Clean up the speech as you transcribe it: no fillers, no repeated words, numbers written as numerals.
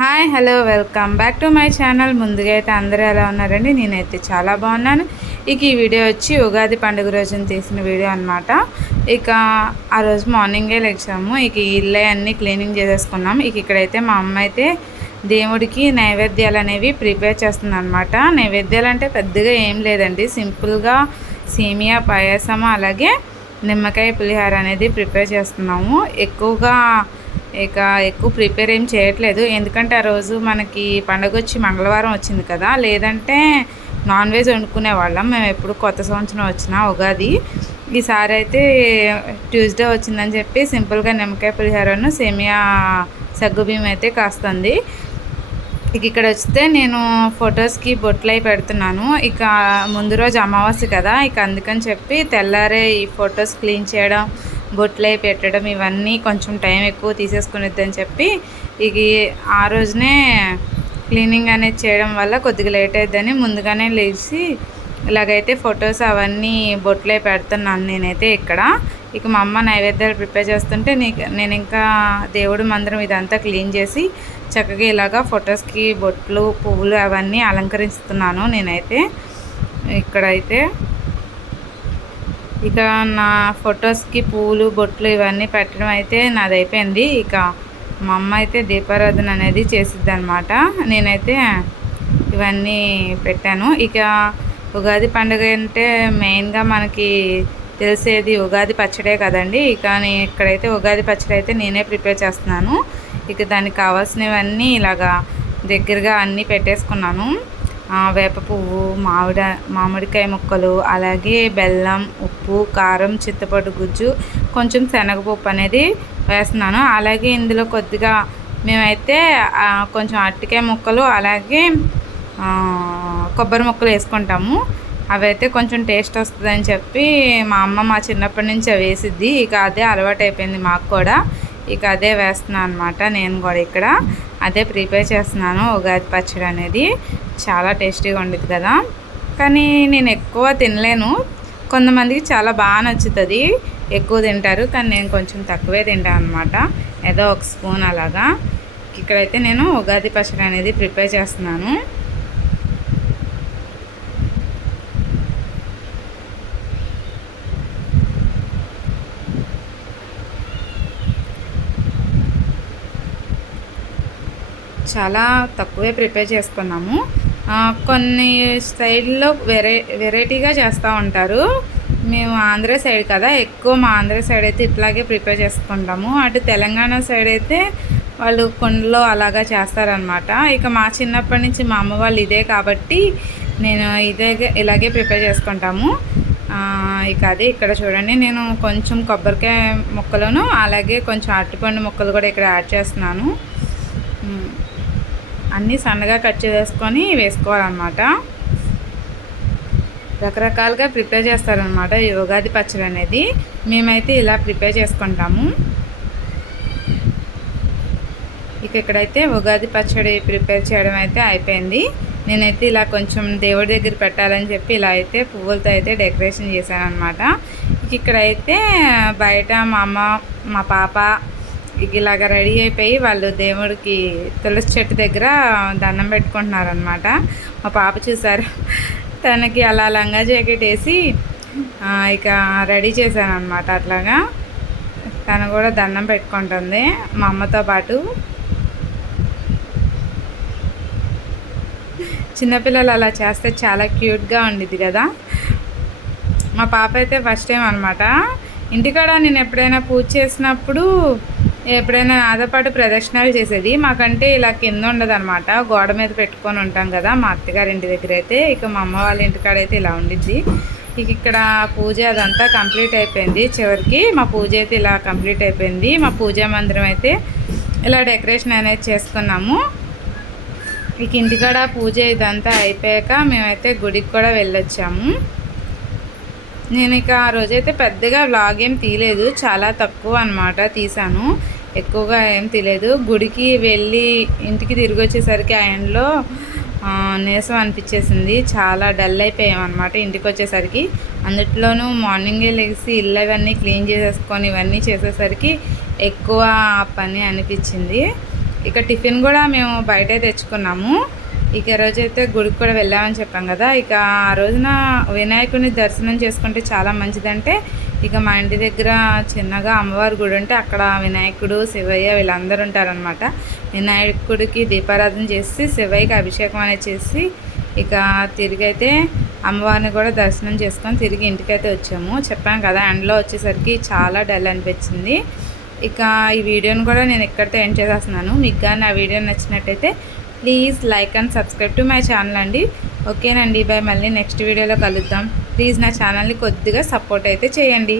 Hi hello welcome back to my channel. ముందుగా అయితే అందరూ ఎలా ఉన్నారండి? నేనైతే చాలా బాగున్నాను. ఇక ఈ వీడియో వచ్చి ఉగాది పండుగ రోజున తీసిన వీడియో అనమాట. ఇక ఆ రోజు మార్నింగే లేచాము. ఇక ఇల్లే అన్నీ క్లీనింగ్ చేసేసుకున్నాం. ఇక ఇక్కడైతే మా అమ్మ అయితే దేవుడికి నైవేద్యాలు అనేవి ప్రిపేర్ చేస్తుంది అనమాట. నైవేద్యాలు అంటే పెద్దగా ఏం లేదండి, సింపుల్గా సేమియా పాయసము అలాగే నిమ్మకాయ పులిహార అనేది ప్రిపేర్ చేస్తున్నాము. ఎక్కువ ప్రిపేర్ ఏం చేయట్లేదు, ఎందుకంటే ఆ రోజు మనకి పండగ వచ్చి మంగళవారం వచ్చింది కదా. లేదంటే నాన్ వెజ్ వండుకునే వాళ్ళం మేము ఎప్పుడు కొత్త సంవత్సరం వచ్చినా ఉగాది. ఈసారి అయితే ట్యూస్డే వచ్చిందని చెప్పి సింపుల్గా నిమ్మకాయ పులిహోరను సేమియా సగ్గుబియ్యం అయితే కాస్తుంది. ఇక ఇక్కడ వస్తే నేను ఫొటోస్కి బొట్లు అయి పెడుతున్నాను. ఇక ముందు రోజు అమావాస్య కదా, ఇక అందుకని చెప్పి తెల్లారే ఈ ఫొటోస్ క్లీన్ చేయడం, బొట్లు అయి పెట్టడం ఇవన్నీ కొంచెం టైం ఎక్కువ తీసేసుకునేద్దని చెప్పి ఇక ఆ రోజునే క్లీనింగ్ అనేది చేయడం వల్ల కొద్దిగా లేట్ అవుతుందని ముందుగానే లేచి ఇలాగైతే ఫొటోస్ అవన్నీ బొట్లే పెడుతున్నాను నేనైతే ఇక్కడ. ఇక మా అమ్మ నైవేద్యాలు ప్రిపేర్ చేస్తుంటే నేను ఇంకా దేవుడి మందిరం ఇదంతా క్లీన్ చేసి చక్కగా ఇలాగా ఫొటోస్కి బొట్లు పువ్వులు అవన్నీ అలంకరిస్తున్నాను నేనైతే ఇక్కడైతే. ఇక నా ఫొటోస్కి పూలు బొట్లు ఇవన్నీ పెట్టడం అయితే నాది అయిపోయింది. ఇక మా అమ్మ అయితే దీపారాధన అనేది చేసిద్ది అనమాట. నేనైతే ఇవన్నీ పెట్టాను. ఇక ఉగాది పండుగ అంటే మెయిన్గా మనకి తెలిసేది ఉగాది పచ్చడే కదండి. ఇక ఇక్కడైతే ఉగాది పచ్చడి అయితే నేనే ప్రిపేర్ చేస్తున్నాను. ఇక దానికి కావాల్సినవన్నీ ఇలాగా దగ్గరగా అన్నీ పెట్టేసుకున్నాను. వేప పువ్వు, మామిడికాయ ముక్కలు, అలాగే బెల్లం, ఉప్పు, కారం, చింతపండు గుజ్జు, కొంచెం శనగపప్పు అనేది వేస్తున్నాను. అలాగే ఇందులో కొద్దిగా మేమైతే కొంచెం అరటికాయ ముక్కలు అలాగే కొబ్బరి ముక్కలు వేసుకుంటాము. అవైతే కొంచెం టేస్ట్ వస్తుందని చెప్పి మా అమ్మ మా చిన్నప్పటి నుంచి అవి వేసిద్ది. ఇక అదే అలవాటు అయిపోయింది మాకు కూడా. ఇక అదే వేస్తున్నాను అనమాట. నేను కూడా ఇక్కడ అదే ప్రిపేర్ చేస్తున్నాను. ఉగాది పచ్చడి అనేది చాలా టేస్టీగా ఉండేది కదా, కానీ నేను ఎక్కువ తినలేను. కొంతమందికి చాలా బాగా నచ్చుతుంది, ఎక్కువ తింటారు, కానీ నేను కొంచెం తక్కువే తింటాను అనమాట. ఏదో ఒక స్పూన్ అలాగా. ఇక్కడైతే నేను ఉగాది పచ్చడి అనేది ప్రిపేర్ చేస్తున్నాను. చాలా తక్కువే ప్రిపేర్ చేసుకున్నాము. కొన్ని స్టైల్లో వెరైటీగా చేస్తూ ఉంటారు. మేము ఆంధ్ర సైడ్ కదా, ఎక్కువ మా ఆంధ్ర సైడ్ అయితే ఇట్లాగే ప్రిపేర్ చేసుకుంటాము. అటు తెలంగాణ సైడ్ అయితే వాళ్ళు కొండలో అలాగా చేస్తారనమాట. ఇక మా చిన్నప్పటి నుంచి మా అమ్మ వాళ్ళు ఇదే కాబట్టి నేను ఇలాగే ప్రిపేర్ చేసుకుంటాము. ఇక అదే ఇక్కడ చూడండి, నేను కొంచెం కొబ్బరికాయ ముక్కలను అలాగే కొంచెం అరటిపండు ముక్కలు కూడా ఇక్కడ యాడ్ చేస్తున్నాను. అన్నీ సన్నగా కట్ చేసుకొని వేసుకోవాలన్నమాట. రకరకాలుగా ప్రిపేర్ చేస్తారనమాట ఈ ఉగాది పచ్చడి అనేది. మేమైతే ఇలా ప్రిపేర్ చేసుకుంటాము. ఇక ఇక్కడైతే ఉగాది పచ్చడి ప్రిపేర్ చేయడం అయితే అయిపోయింది. నేనైతే ఇలా కొంచెం దేవుడి దగ్గర పెట్టాలని చెప్పి ఇలా అయితే పువ్వులతో అయితే డెకరేషన్ చేశాను అనమాట. ఇక్కడైతే బయట మా అమ్మ మా పాప ఇలాగ రెడీ అయిపోయి వాళ్ళు దేవుడికి తులసి చెట్టు దగ్గర దండం పెట్టుకుంటున్నారనమాట. మా పాప చూసారు, తనకి అలా లంగా జాకెట్ వేసి ఇక రెడీ చేశాను అనమాట. అట్లాగా తను కూడా దండం పెట్టుకుంటుంది మా అమ్మతో పాటు. చిన్నపిల్లలు అలా చేస్తే చాలా క్యూట్గా ఉండిద్ది కదా. మా పాప అయితే ఫస్ట్ టైం అనమాట. ఇంటికాడ నేను ఎప్పుడైనా పూజ చేసినప్పుడు ఎప్పుడైనా నాతో పాటు ప్రదక్షిణాలు చేసేది. మాకంటే ఇలా కింద ఉండదు అనమాట, గోడ మీద పెట్టుకొని ఉంటాం కదా మా అత్తగారి ఇంటి దగ్గర అయితే. ఇక మా అమ్మ వాళ్ళ ఇంటికాడ అయితే ఇలా ఉండిద్ది. ఇక ఇక్కడ పూజ అదంతా కంప్లీట్ అయిపోయింది. చివరికి మా పూజ అయితే ఇలా కంప్లీట్ అయిపోయింది. మా పూజా మందిరం అయితే ఇలా డెకరేషన్ అనేది చేసుకున్నాము. ఇక ఇంటికాడ పూజ ఇదంతా అయిపోయాక మేమైతే గుడికి కూడా వెళ్ళొచ్చాము. నేను ఇక ఆ రోజైతే పెద్దగా వ్లాగ్ ఏం తీయలేదు, చాలా తక్కువ అనమాట తీసాను, ఎక్కువగా ఏం తీయలేదు. గుడికి వెళ్ళి ఇంటికి తిరిగి వచ్చేసరికి ఆ ఎండలో నీరసం అనిపించేసింది, చాలా డల్ అయిపోయాం అనమాట ఇంటికి వచ్చేసరికి. అందులోనూ మార్నింగే లేచి ఇల్లు అవన్నీ క్లీన్ చేసేసుకొని ఇవన్నీ చేసేసరికి ఎక్కువ పని అనిపించింది. ఇక టిఫిన్ కూడా మేము బయటే తెచ్చుకున్నాము. ఇక రోజైతే గుడికి కూడా వెళ్ళామని చెప్పాం కదా. ఇక ఆ రోజున వినాయకుడిని దర్శనం చేసుకుంటే చాలా మంచిదంటే ఇక మా ఇంటి దగ్గర చిన్నగా అమ్మవారి గుడి ఉంటే అక్కడ వినాయకుడు, శివయ్య వీళ్ళందరూ ఉంటారనమాట. వినాయకుడికి దీపారాధన చేసి శివయ్యకి అభిషేకం అనేది చేసి ఇక తిరిగి అయితే అమ్మవారిని కూడా దర్శనం చేసుకొని తిరిగి ఇంటికైతే వచ్చాము. చెప్పాను కదా, ఎండలో వచ్చేసరికి చాలా డల్ అనిపించింది. ఇక ఈ వీడియోని కూడా నేను ఇక్కడితో ఎండ్ చేసేస్తున్నాను. మీకు కానీ నా వీడియో నచ్చినట్టయితే please like and subscribe to my channel అండి. ఓకేనండి, బాయ్. మళ్ళీ నెక్స్ట్ వీడియోలో కలుద్దాం. ప్లీజ్ నా ఛానల్ని కొద్దిగా సపోర్ట్ అయితే చేయండి.